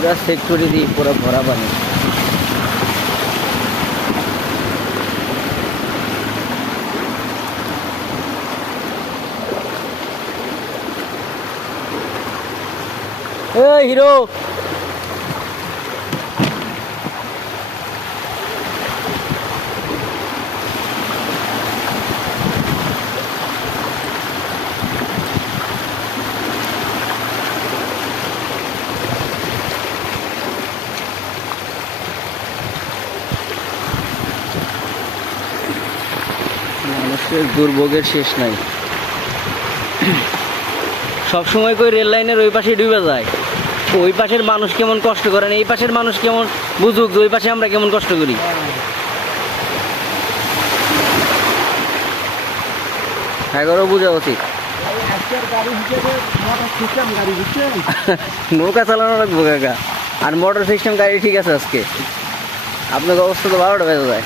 পুরা সেক্টরি দিয়ে পুরো ভরা পানি হিরো! দুর্ভোগের শেষ নাই। সব সময় কই রেল লাইনের ওই পাশে ডুবে যায়। ওই পাশের মানুষ কেমন কষ্ট করেন এই পাশের মানুষ কেমন বুঝুক ওই পাশে আমরা কেমন কষ্ট করি। এগারো বোঝা উচিত। নৌকা চালানো লাগবো, কাকা। আর মোটর সিস্টেম গাড়ি ঠিক আছে আজকে। আপনাকে অবস্থা তো বারোটা বেজে যায়।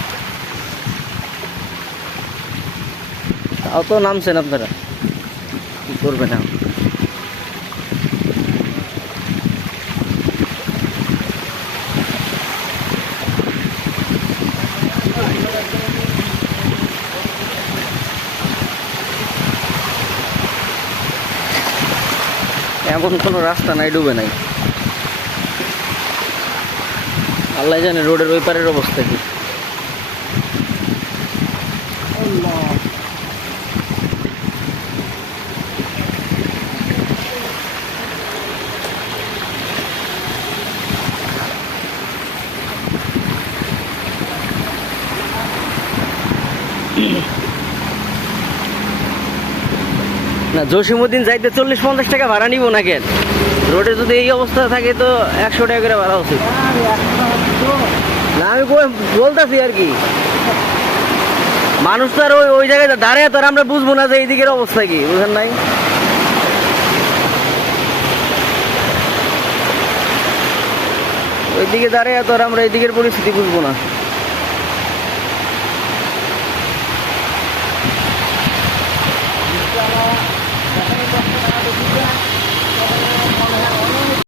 তাও তো নামছেন আপনারা? কি করবেন না এমন কোনো রাস্তা নাই, ডুবে নাই। আল্লাহ জানে রোডের ওই পারের অবস্থা কি। না জসিমুদ্দিন যাইতে চল্লিশ পঞ্চাশ টাকা ভাড়া নিব না কেন? রোডে যদি এই অবস্থা থাকে তো একশো টাকা করে ভাড়া উচিত। না, আমি বলতেছি আর কি। মানুষ তো আর ওই ওই জায়গায় দাঁড়িয়ে তো আর আমরা বুঝব না যে এই দিকের অবস্থা কি, বুঝেন নাই? ওই দিকে দাঁড়িয়ে তো আর আমরা এই দিকের পরিস্থিতি বুঝব না।